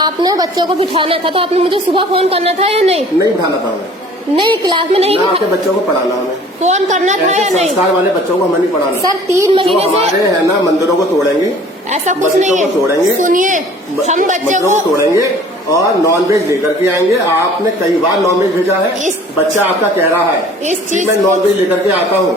आपने बच्चों को बिठाना था तो आपने मुझे सुबह फोन करना था या नहीं? नहीं बिठाना था हमें। नहीं, क्लास में नहीं आपके बच्चों को पढ़ाना हमें फोन करना था या नहीं? संस्कार वाले बच्चों को हमें नहीं पढ़ाना सर 3 महीने से हमारे है ना मंदिरों को तोड़ेंगे, ऐसा कुछ नहीं है। तोड़ेंगे, सुनिए, हम बच्चों को तोड़ेंगे और नॉनवेज लेकर के आएंगे। आपने कई बार नॉनवेज भेजा है, बच्चा आपका कह रहा है इस चीज मैं नॉनवेज लेकर के आता हूँ,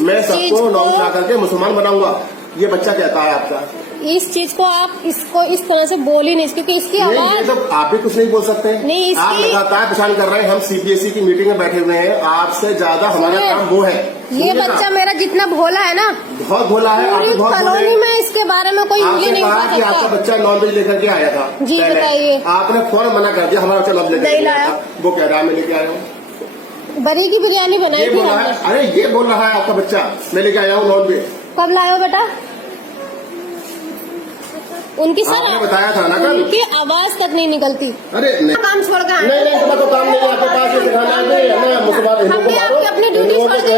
मैं सबको नॉनवेज ला करके मुसलमान बनाऊंगा, ये बच्चा कहता है आपका। इस चीज को आप इसको इस तरह से बोल ही नहीं, क्योंकि इसकी आवाज तो आप भी कुछ नहीं बोल सकते। नहीं, आप लगातार परेशान कर रहे हैं। हम सीबीएसई की मीटिंग में बैठे हुए हैं, आपसे ज्यादा हमारा काम वो है। ये बच्चा मेरा जितना भोला है ना, बहुत भोला है। पूरी कॉलोनी में इसके बारे में कोई उंगली नहीं उठा सकता। आपका बच्चा नॉनवेज लेकर के आया था। जी बताइए। आपने फौरन मना कर दिया, हमारा बच्चा नॉन लेकर आया था। वो कह रहा है मैं लेके आया हूँ, बरी की बिरयानी बनाई थी। अरे ये बोल रहा है आपका बच्चा मैं लेके आया हूँ नॉनवेज। कब लाए हो बेटा? उनकी आपने बताया था ना कल। उनकी आवाज तक नहीं निकलती। अरे काम छोड़ कर नहीं तुम्हारा तो काम नहीं है आपके पास, ये सिखाना है मुसलमान हिंदुओं को मारो, अपनी ड्यूटी छोड़ के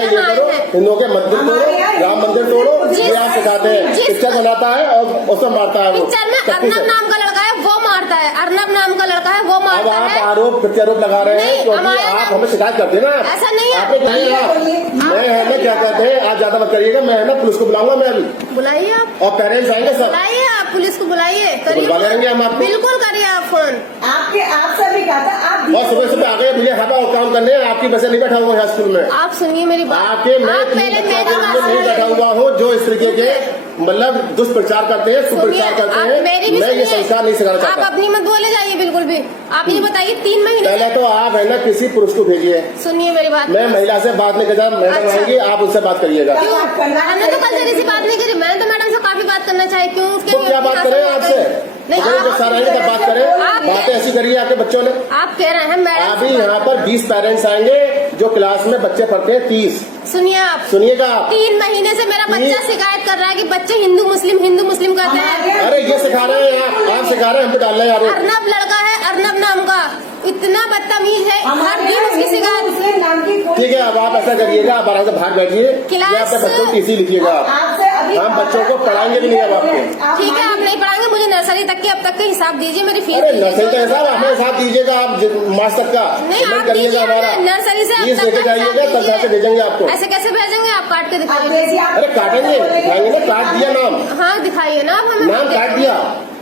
हिंदुओं के मंदिर तोड़ो, राम मंदिर तोड़ो, ये आप सिखाते हैं। पिक्चर बनाता है और उसको मारता है। पिक्चर में अर्नब नाम का लड़का है वो मारता है, अर्नब नाम का लड़का है वो मारता है। आप आरोप प्रत्यारोप लगा रहे हैं क्योंकि आप हमें शिकायत करते ना। ऐसा नहीं है। आपने मैं है ना क्या कहते हैं, आप ज्यादा मत करिएगा। मैं है ना पुलिस को बुलाऊंगा, मैं अभी बुलाइए आप, और पेरेंट्स आएंगे सब। बुलाइए आप पुलिस को, बुलाइए, करिए, हम आपको बिल्कुल करिए आप फोन। आपसे भी कहा था आप और सुबह सुबह आ गए मुझे हवा और काम करने, आपकी बसें नहीं बैठा हुआ है स्कूल में। आप सुनिए मेरी बात। आपके मैं पहले नहीं बैठा हुआ हूँ जो इस तरीके के मतलब दुष्प्रचार करते हैं, सुप्रचार करते हैं। मैं ये संस्कार नहीं सिखाना चाहता। आप अपनी मत बोले जाइए बिल्कुल भी। आप ये बताइए 3 महीने पहले तो आप है ना किसी पुरुष को भेजिए। सुनिए मेरी बात। मैं महिला से बात नहीं करता, मैडम आएंगी आप उससे बात करिएगा। हमने तो कल तेरी से बात नहीं करी, मैंने तो मैडम से काफी बात करना चाहिए। क्यों उसके क्या बात करें आपसे? बात करें, बातें ऐसी करिए आपके बच्चों ने। आप कह रहे हैं मैडम अभी यहाँ पर 20 पेरेंट्स आएंगे जो क्लास में बच्चे पढ़ते हैं 30। सुनिए आप, सुनिएगा। 3 महीने से मेरा बच्चा शिकायत कर रहा है कि बच्चे हिंदू मुस्लिम करते हैं। अरे ये सिखा रहे हैं आप सिखा रहे हैं, हम तो डाल रहे हैं। अर्नब लड़का है, अर्नब नाम का, इतना बदतमीज है, हर दिन उसकी शिकायत। ठीक है, अब आप ऐसा करिएगा, आप आराम से बाहर बैठिए, अपने बच्चों की टीसी लिखिएगा। हम बच्चों को पढ़ाएंगे भी नहीं अब आपको। ठीक है, आप नहीं पढ़ाएंगे, मुझे नर्सरी तक के अब तक का हिसाब दीजिए, मेरी फीस। अरे नर्सरी का हिसाब हमें हिसाब दीजिएगा, आप मार्च तक का नहीं करिएगा हमारा। नर्सरी से फीस लेके जाइएगा तब जाके भेजेंगे आपको। ऐसे कैसे भेजेंगे? आप काट के दिखाइए। अरे काटेंगे, दिखाएंगे ना, काट दिया नाम। हाँ दिखाइए ना, आप हमें नाम काट दिया,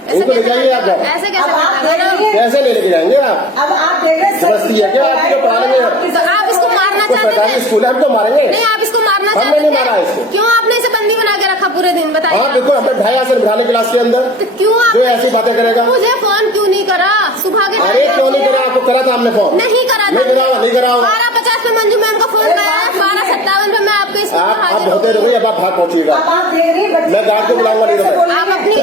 उनको ले जाइए आप। ऐसे कैसे ले लेके जाएंगे आप? अब आप समझती है क्या आपको पढ़ा लेंगे? आप इसको मारना चाहते सरकारी हैं? स्कूल है, हमको मारेंगे? नहीं, आप इसको मारना चाहते हमने हैं? नहीं मारा इसको। क्यों आपने इसे बंदी बना के रखा पूरे दिन? बताइए। हाँ देखो, हमें ढाई आसन बिठाने क्लास के अंदर, तो क्यों जो ऐसी बातें करेगा? मुझे फोन क्यों नहीं करा सुबह के? अरे क्यों नहीं करा? आपको करा था हमने फोन? नहीं करा, नहीं करा। 12:50 पे मंजू मैम का फोन आया, 12:57 पे मैं आपके आप होते रहोगे, अब आप भाग पहुंचिएगा। मैं गार्ड को बुलाऊंगा नहीं तो। आप अपनी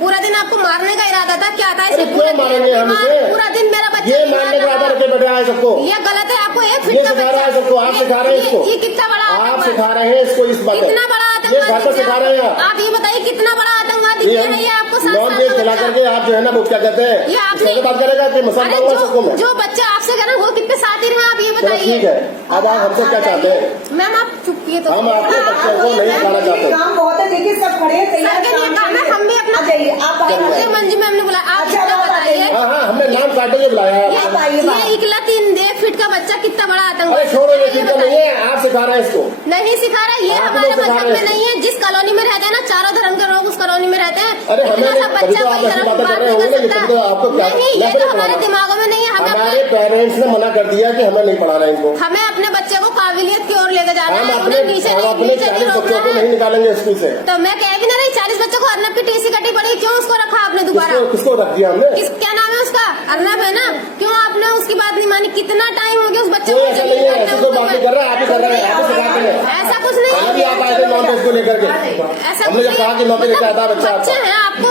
पूरा दिन आपको मारने का इरादा था, क्या था? अरे क्यों मारेंगे हम इसे? पूरा दिन मेरा बच्चा ये मारने का इरादा रखे बैठे हैं सबको। ये गलत है। आपको 1 फीट ये का सिखा बच्चा, रहा है सबको, आप सिखा रहे हैं इसको। ये कितना बड़ा आप आतंकवाद? सिखा रहे हैं इसको इस बात। कितना बड़ा ये भाषा सिखा रहे हैं आप ये बताइए कितना बड़ा आतंकवाद दिखा रही है आपको? नॉन वेज खिला करके आप जो है ना वो क्या कहते हैं, ये आपने बात करेगा कि मसाला हुआ सबको में। जो बच्चा आपसे कह रहे हैं वो कितने साथी हैं, आप ये बताइए। ठीक है, अब आप हमसे क्या चाहते हैं? मैम आप चुप किए तो हम आपके बच्चों को नहीं खाना चाहते। काम बहुत है, देखिए सब खड़े हैं तैयार। सर के लिए काम है, हम भी अपना जाइए आप। मुझे मंजू मैम ने बुलाया, आप अच्छा, इतना आप बताइए। हाँ हमने नाम काटे के बुलाया है आपको। ये इकला 1 फीट का बच्चा कितना बड़ा आतंकवाद? अरे छोड़ो, ये ठीक नहीं है, आप सिखा रहे हैं इसको। नहीं सिखा रहा, ये हमारे मजहब में नहीं है। जिस कॉलोनी में रहते हैं ना, चारों धर्म के लोग उस कॉलोनी में रहते हैं। अरे हमें इतना सा बच्चा कोई धर्म की बात नहीं कर सकता। आपको नहीं, ये तो हमारे दिमागों में नहीं है। हमारे पेरेंट्स ने मना कर दिया कि हमें नहीं पढ़ाना इनको। हमें अपने बच्चे को काबिलियत की ओर लेकर जाना है, हम उन्हें नीचे अपने 40 बच्चों को नहीं निकालेंगे स्कूल से। तो मैं कह भी ना रही, 40 बच्चों को अर्नब की टीसी कटी पड़ी, क्यों उसको रखा आपने दोबारा? किसको रख दिया हमने? क्या नाम है उसका? अर्नब है ना? क्यों आपने उसकी बात नहीं मानी? कितना टाइम हो गया उस बच्चे कोई ऐसा नहीं है, ऐसी कोई बात नहीं कर रहा है, आप ही कर रहे हैं, आप ही सिखाते हैं। ऐसा कुछ नहीं है। आप आए थे नॉन वेज को लेकर के, ऐसा हमने जब कहा कि नॉन वेज लेकर आता बच्चा बच्चे हैं आपको